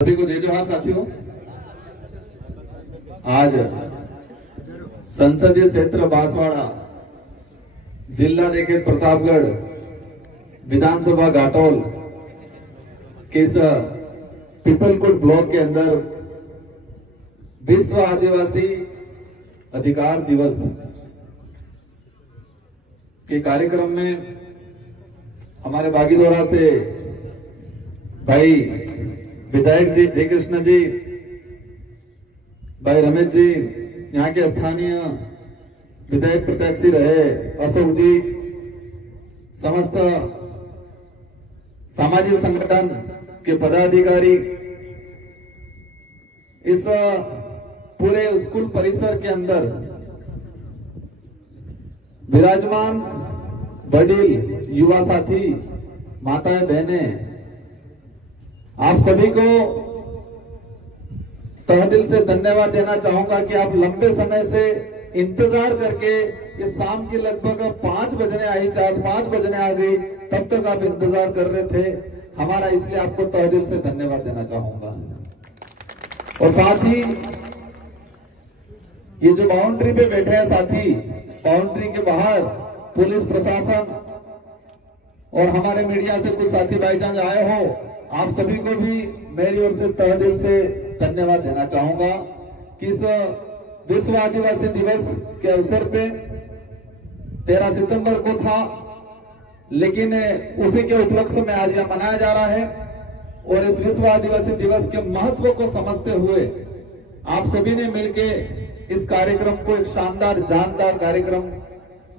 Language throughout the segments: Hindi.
सभी को जय जोहार साथियों। आज संसदीय क्षेत्र बांसवाड़ा, जिला देखे प्रतापगढ़, विधानसभा घाटोल के इस पीपलकोट ब्लॉक के अंदर विश्व आदिवासी अधिकार दिवस के कार्यक्रम में हमारे बागीदोरा से भाई विधायक जी जय कृष्ण जी, भाई रमेश जी, यहाँ के स्थानीय विधायक प्रत्याशी रहे अशोक जी, समस्त सामाजिक संगठन के पदाधिकारी, इस पूरे स्कूल परिसर के अंदर विराजमान वडील, युवा साथी, माताएं, बहनें, आप सभी को तहे दिल से धन्यवाद देना चाहूंगा कि आप लंबे समय से इंतजार करके ये शाम की लगभग 5 बजने आई, 4-5 बजने आ गई, तब तक आप इंतजार कर रहे थे हमारा, इसलिए आपको तहे दिल से धन्यवाद देना चाहूंगा। और साथ ही ये जो बाउंड्री पे बैठे हैं साथी, बाउंड्री के बाहर पुलिस प्रशासन और हमारे मीडिया से कुछ साथी भाईजान आए हो, आप सभी को भी मेरी ओर से तहे दिल से धन्यवाद देना चाहूंगा कि इस विश्व आदिवासी दिवस के अवसर पे 13 सितंबर को था, लेकिन उसी के उपलक्ष्य में आज यह मनाया जा रहा है। और इस विश्व आदिवासी दिवस के महत्व को समझते हुए आप सभी ने मिलके इस कार्यक्रम को एक शानदार, जानदार कार्यक्रम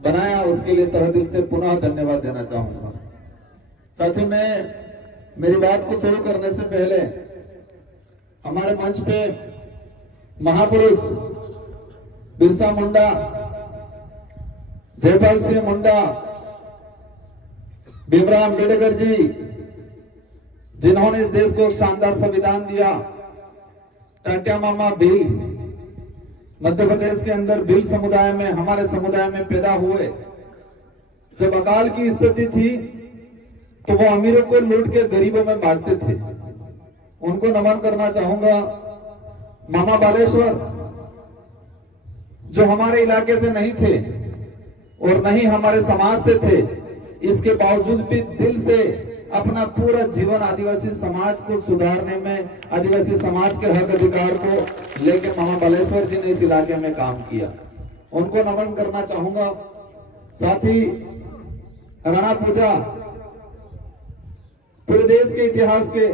बनाया, उसके लिए तहे दिल से पुनः धन्यवाद देना चाहूंगा। साथियों, मैं मेरी बात को शुरू करने से पहले हमारे मंच पे महापुरुष बिरसा मुंडा, जयपाल सिंह मुंडा, भीमराव अम्बेडकर जी, जिन्होंने इस देश को शानदार संविधान दिया, टाटिया मामा भील, मध्य प्रदेश के अंदर भील समुदाय में, हमारे समुदाय में पैदा हुए। जब अकाल की स्थिति थी तो वो अमीरों को लूट के गरीबों में बांटते थे। उनको नमन करना चाहूंगा। मामा बालेश्वर जो हमारे इलाके से नहीं थे और नहीं हमारे समाज से थे, इसके बावजूद भी दिल से अपना पूरा जीवन आदिवासी समाज को सुधारने में, आदिवासी समाज के हक अधिकार को लेकर मामा बालेश्वर जी ने इस इलाके में काम किया। उनको नमन करना चाहूंगा। साथ ही राणा पूजा पूरे देश के इतिहास के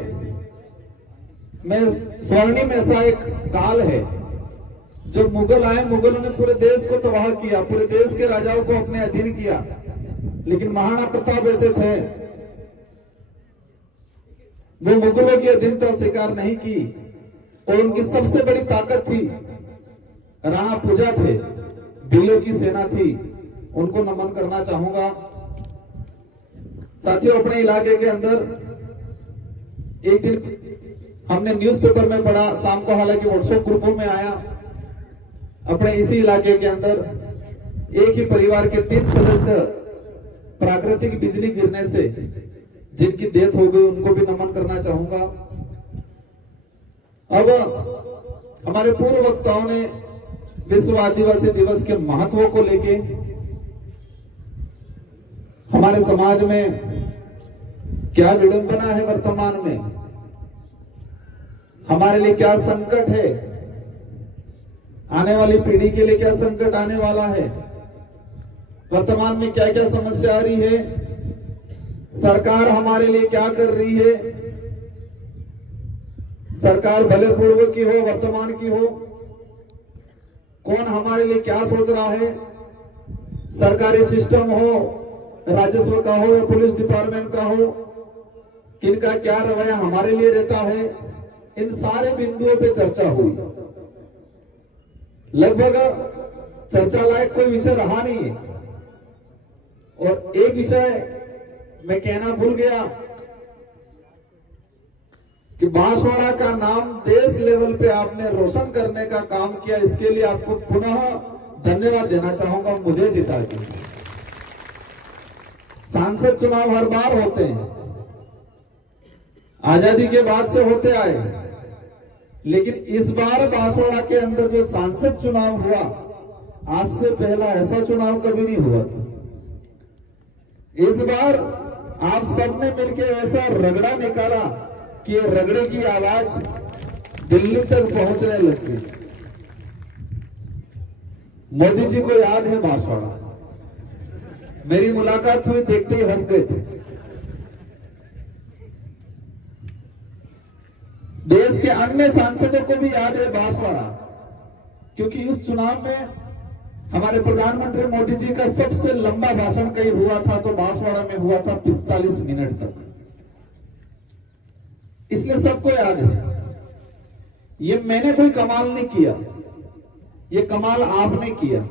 में स्वर्णिम ऐसा एक काल है। जब मुगल आए, मुगलों ने पूरे देश को तबाह किया, पूरे देश के राजाओं को अपने अधीन किया, लेकिन महाराणा प्रताप ऐसे थे, वो मुगलों की अधीनता स्वीकार नहीं की और उनकी सबसे बड़ी ताकत थी राणा पूजा थे, भीलों की सेना थी। उनको नमन करना चाहूंगा। साथियों, अपने इलाके के अंदर एक दिन हमने न्यूज़पेपर में पढ़ा, शाम को हालांकि व्हाट्सएप ग्रुपों में आया, अपने इसी इलाके के अंदर एक ही परिवार के 3 सदस्य प्राकृतिक बिजली गिरने से जिनकी डेथ हो गई, उनको भी नमन करना चाहूंगा। अब हमारे पूर्व वक्ताओं ने विश्व आदिवासी दिवस के महत्व को लेके, हमारे समाज में क्या विडंबना है वर्तमान में, हमारे लिए क्या संकट है, आने वाली पीढ़ी के लिए क्या संकट आने वाला है, वर्तमान में क्या क्या समस्या आ रही है, सरकार हमारे लिए क्या कर रही है, सरकार भले पूर्व की हो, वर्तमान की हो, कौन हमारे लिए क्या सोच रहा है, सरकारी सिस्टम हो, राजस्व का हो या पुलिस डिपार्टमेंट का हो, किनका क्या रवैया हमारे लिए रहता है, इन सारे बिंदुओं पे चर्चा हुई। लगभग चर्चा लायक कोई विषय रहा नहीं है। और एक विषय मैं कहना भूल गया कि बांसवाड़ा का नाम देश लेवल पे आपने रोशन करने का काम किया, इसके लिए आपको पुनः धन्यवाद देना चाहूंगा, मुझे जिता के। सांसद चुनाव हर बार होते हैं, आजादी के बाद से होते आए, लेकिन इस बार बांसवाड़ा के अंदर जो सांसद चुनाव हुआ, आज से पहला ऐसा चुनाव कभी नहीं हुआ था। इस बार आप सबने मिलकर ऐसा रगड़ा निकाला कि रगड़े की आवाज दिल्ली तक पहुंचने लग गई। मोदी जी को याद है बांसवाड़ा, मेरी मुलाकात हुई, देखते ही हंस गए थे। देश के अन्य सांसदों को भी याद है बांसवाड़ा, क्योंकि उस चुनाव में हमारे प्रधानमंत्री मोदी जी का सबसे लंबा भाषण कहीं हुआ था तो बांसवाड़ा में हुआ था 45 मिनट तक, इसलिए सबको याद है। ये मैंने कोई कमाल नहीं किया, ये कमाल आपने किया।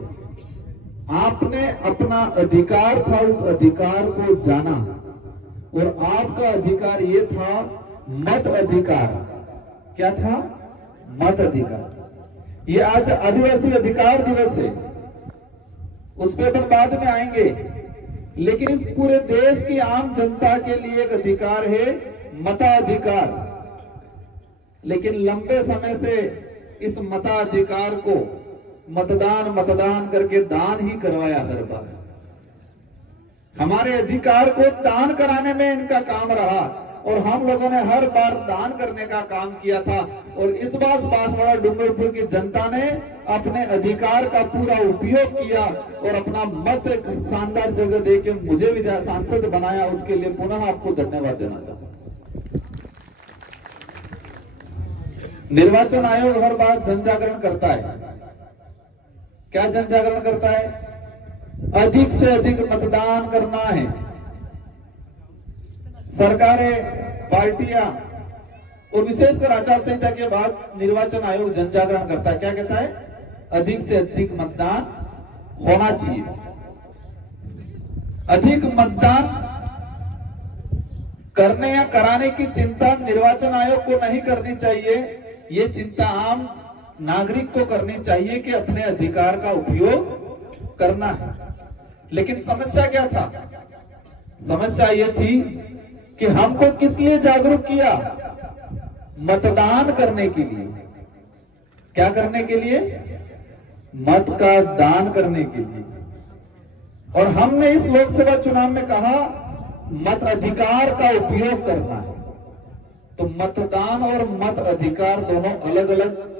आपने अपना अधिकार था, उस अधिकार को जाना, और आपका अधिकार ये था मत अधिकार। क्या था? मत अधिकार। ये आज आदिवासी अधिकार दिवस है, उस पर अपन बाद में आएंगे, लेकिन इस पूरे देश की आम जनता के लिए एक अधिकार है मताधिकार। लेकिन लंबे समय से इस मताधिकार को मतदान करके दान ही करवाया हर बार। हमारे अधिकार को दान कराने में इनका काम रहा, और हम लोगों ने हर बार दान करने का काम किया था। और इस बार बांसवाड़ा डूंगरपुर की जनता ने अपने अधिकार का पूरा उपयोग किया और अपना मत एक शानदार जगह देके मुझे भी सांसद बनाया। उसके लिए पुनः आपको धन्यवाद देना चाहूंगा। निर्वाचन आयोग हर बार जन जागरण करता है। क्या जन जागरण करता है? अधिक से अधिक मतदान करना है। सरकारें, पार्टियां और विशेषकर आचार संहिता के बाद निर्वाचन आयोग जन जागरण करता है। क्या कहता है? अधिक से अधिक मतदान होना चाहिए। अधिक मतदान करने या कराने की चिंता निर्वाचन आयोग को नहीं करनी चाहिए, ये चिंता आम नागरिक को करनी चाहिए कि अपने अधिकार का उपयोग करना है। लेकिन समस्या क्या था? समस्या ये थी कि हमको किस लिए जागरूक किया? मतदान करने के लिए। क्या करने के लिए? मत का दान करने के लिए। और हमने इस लोकसभा चुनाव में कहा मत अधिकार का उपयोग करना है। तो मतदान और मत अधिकार दोनों अलग अलग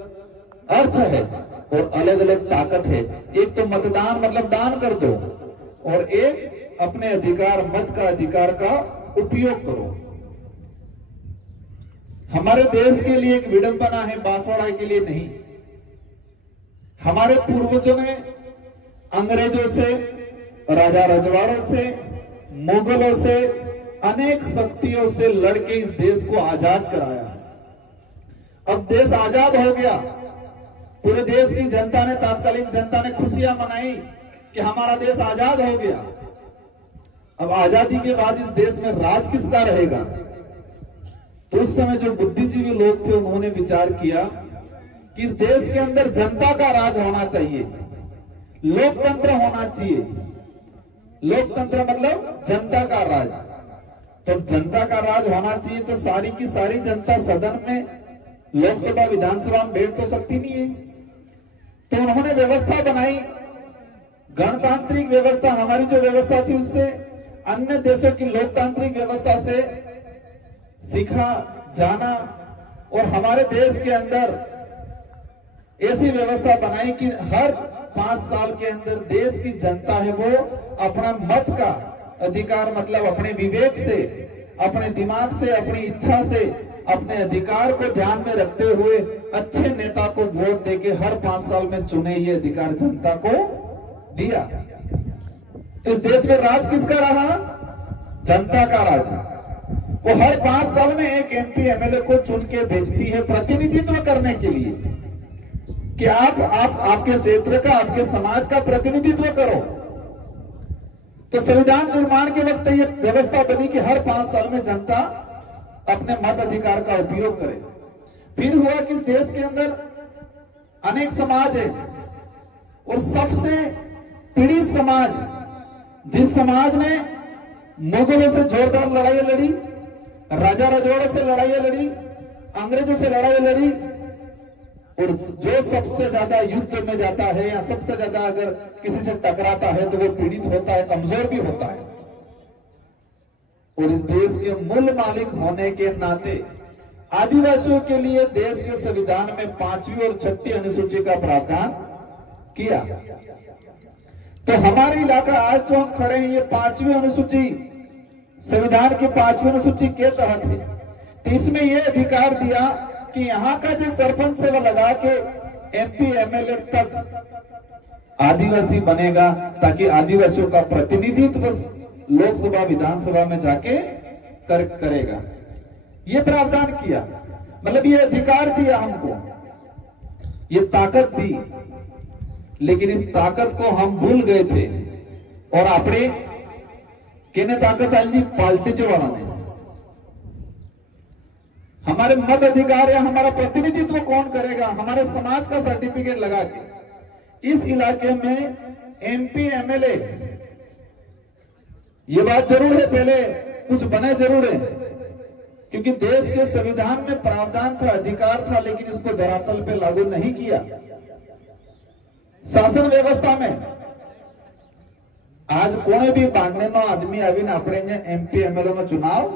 अर्थ है और अलग अलग ताकत है। एक तो मतदान मतलब दान कर दो, और एक अपने अधिकार, मत का अधिकार का उपयोग करो। हमारे देश के लिए एक विडंबना है, बांसवाड़ा के लिए नहीं। हमारे पूर्वजों ने अंग्रेजों से, राजा रजवाड़ों से, मुगलों से, अनेक शक्तियों से लड़के इस देश को आजाद कराया। अब देश आजाद हो गया। पूरे देश की जनता ने, तात्कालिक जनता ने खुशियां मनाई कि हमारा देश आजाद हो गया। अब आजादी के बाद इस देश में राज किसका रहेगा? तो उस समय जो बुद्धिजीवी लोग थे उन्होंने विचार किया कि इस देश के अंदर जनता का राज होना चाहिए, लोकतंत्र होना चाहिए। लोकतंत्र मतलब जनता का राज। तो जनता का राज होना चाहिए तो सारी की सारी जनता सदन में, लोकसभा विधानसभा में बैठ तो सकती नहीं है। तो उन्होंने व्यवस्था बनाई, गणतांत्रिक व्यवस्था। हमारी जो व्यवस्था थी उससे, अन्य देशों की लोकतांत्रिक व्यवस्था से सीखा जाना, और हमारे देश के अंदर ऐसी व्यवस्था बनाई कि हर 5 साल के अंदर देश की जनता है वो अपना मत का अधिकार, मतलब अपने विवेक से, अपने दिमाग से, अपनी इच्छा से, अपने अधिकार को ध्यान में रखते हुए अच्छे नेता को वोट देके हर 5 साल में चुने, ये अधिकार जनता को दिया। तो इस देश में राज किसका रहा? जनता का राज। वो हर 5 साल में एक एमपी एमएलए को चुन के भेजती है प्रतिनिधित्व करने के लिए कि आप आपके क्षेत्र का, आपके समाज का प्रतिनिधित्व करो। तो संविधान निर्माण के वक्त ये व्यवस्था बनी कि हर 5 साल में जनता अपने मत अधिकार का उपयोग करे। फिर हुआ कि इस देश के अंदर अनेक समाज है, और सबसे पीड़ित समाज, जिस समाज ने मुगलों से जोरदार लड़ाई लड़ी, राजा रजवाड़ों से लड़ाई लड़ी, अंग्रेजों से लड़ाई लड़ी, और जो सबसे ज्यादा युद्ध में जाता है या सबसे ज्यादा अगर किसी से टकराता है तो वो पीड़ित होता है, कमजोर भी होता है। और इस देश के मूल मालिक होने के नाते आदिवासियों के लिए देश के संविधान में 5वीं और 6ठी अनुसूची का प्रावधान किया। तो हमारे इलाका आज जो हम खड़े हैं, ये 5वीं अनुसूची, संविधान की 5वीं अनुसूची के तहत है। तो इसमें यह अधिकार दिया कि यहाँ का जो सरपंच से वो लगा के MP MLA तक आदिवासी बनेगा, ताकि आदिवासियों का प्रतिनिधित्व लोकसभा विधानसभा में जाके करेगा। ये प्रावधान किया, मतलब ये अधिकार दिया हमको, ये ताकत दी। लेकिन इस ताकत को हम भूल गए थे और अपने केने ताकत आली पार्टी वाला ने हमारे मत अधिकार या हमारा प्रतिनिधित्व कौन करेगा, हमारे समाज का सर्टिफिकेट लगा के इस इलाके में MP MLA, ये बात जरूर है, पहले कुछ बने जरूर है, क्योंकि देश के संविधान में प्रावधान था, अधिकार था, लेकिन इसको धरातल पे लागू नहीं किया। शासन व्यवस्था में आज कोई भी बांधने नो आदमी आवीने अपने MP MLA में चुनाव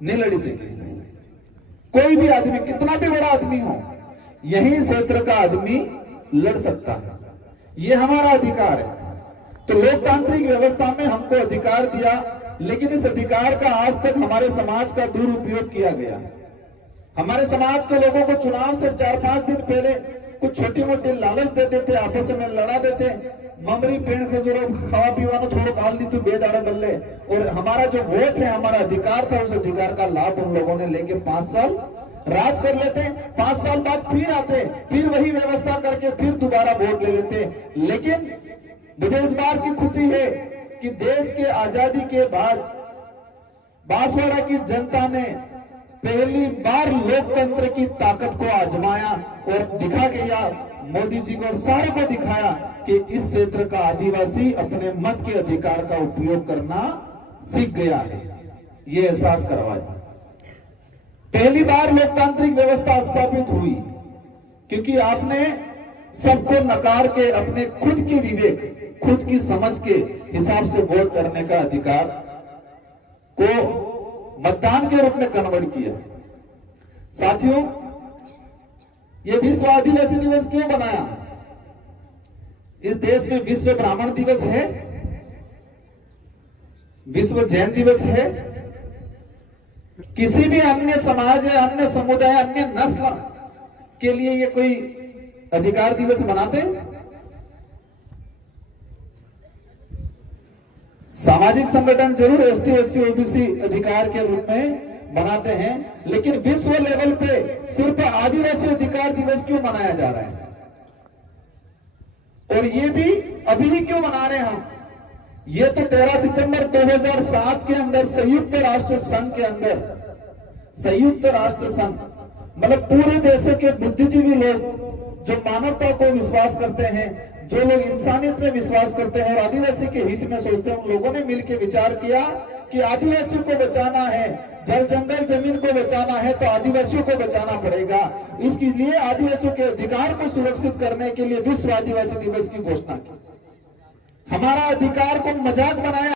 नहीं लड़ी सके। कोई भी आदमी, कितना भी बड़ा आदमी हो, यही क्षेत्र का आदमी लड़ सकता है, ये हमारा अधिकार है। तो लोकतांत्रिक व्यवस्था में हमको अधिकार दिया, लेकिन इस अधिकार का आज तक हमारे समाज का दुरुपयोग किया गया। हमारे समाज के लोगों को चुनाव से 4-5 दिन पहले कुछ छोटी मोटी लालच दे देते, आपस में लड़ा देते, ममरी पेड़ खजूरो खावा पीवा थोड़ा काल दी तू बेदाड़ा बल्ले। और हमारा जो वोट है, हमारा अधिकार था, उस अधिकार का लाभ उन लोगों ने लेके 5 साल राज कर लेते, 5 साल बाद फिर आते, फिर वही व्यवस्था करके फिर दोबारा वोट ले लेते। लेकिन मुझे इस बार की खुशी है कि देश के आजादी के बाद बांसवाड़ा की जनता ने पहली बार लोकतंत्र की ताकत को आजमाया और दिखा गया, मोदी जी को और सारों को दिखाया कि इस क्षेत्र का आदिवासी अपने मत के अधिकार का उपयोग करना सीख गया है। ये एहसास करवाया। पहली बार लोकतांत्रिक व्यवस्था स्थापित हुई क्योंकि आपने सबको नकार के अपने खुद के विवेक, खुद की समझ के हिसाब से वोट करने का अधिकार को मतदान के रूप में कन्वर्ट किया। साथियों, ये विश्व आदिवासी दिवस क्यों बनाया? इस देश में विश्व ब्राह्मण दिवस है, विश्व जैन दिवस है, किसी भी अन्य समाज या अन्य समुदाय, अन्य नस्ल के लिए ये कोई अधिकार दिवस मनाते? सामाजिक संगठन जरूर ST SC OBC अधिकार के रूप में बनाते हैं, लेकिन विश्व लेवल पे सिर्फ आदिवासी अधिकार दिवस क्यों मनाया जा रहा है? और ये भी अभी ही क्यों मना रहे हैं हम? ये तो 13 सितंबर 2007 के अंदर संयुक्त राष्ट्र संघ के अंदर, संयुक्त राष्ट्र संघ मतलब पूरे देशों के बुद्धिजीवी लोग जो मानवता को विश्वास करते हैं, जो लोग इंसानियत में विश्वास करते हैं और आदिवासी के हित में सोचते हैं, उन लोगों ने मिलकर विचार किया कि आदिवासियों को बचाना है, जल जंगल जमीन को बचाना है तो आदिवासियों को बचाना पड़ेगा। इसके लिए आदिवासियों के अधिकार को सुरक्षित करने के लिए विश्व आदिवासी दिवस की घोषणा की। हमारा अधिकार को मजाक बनाया।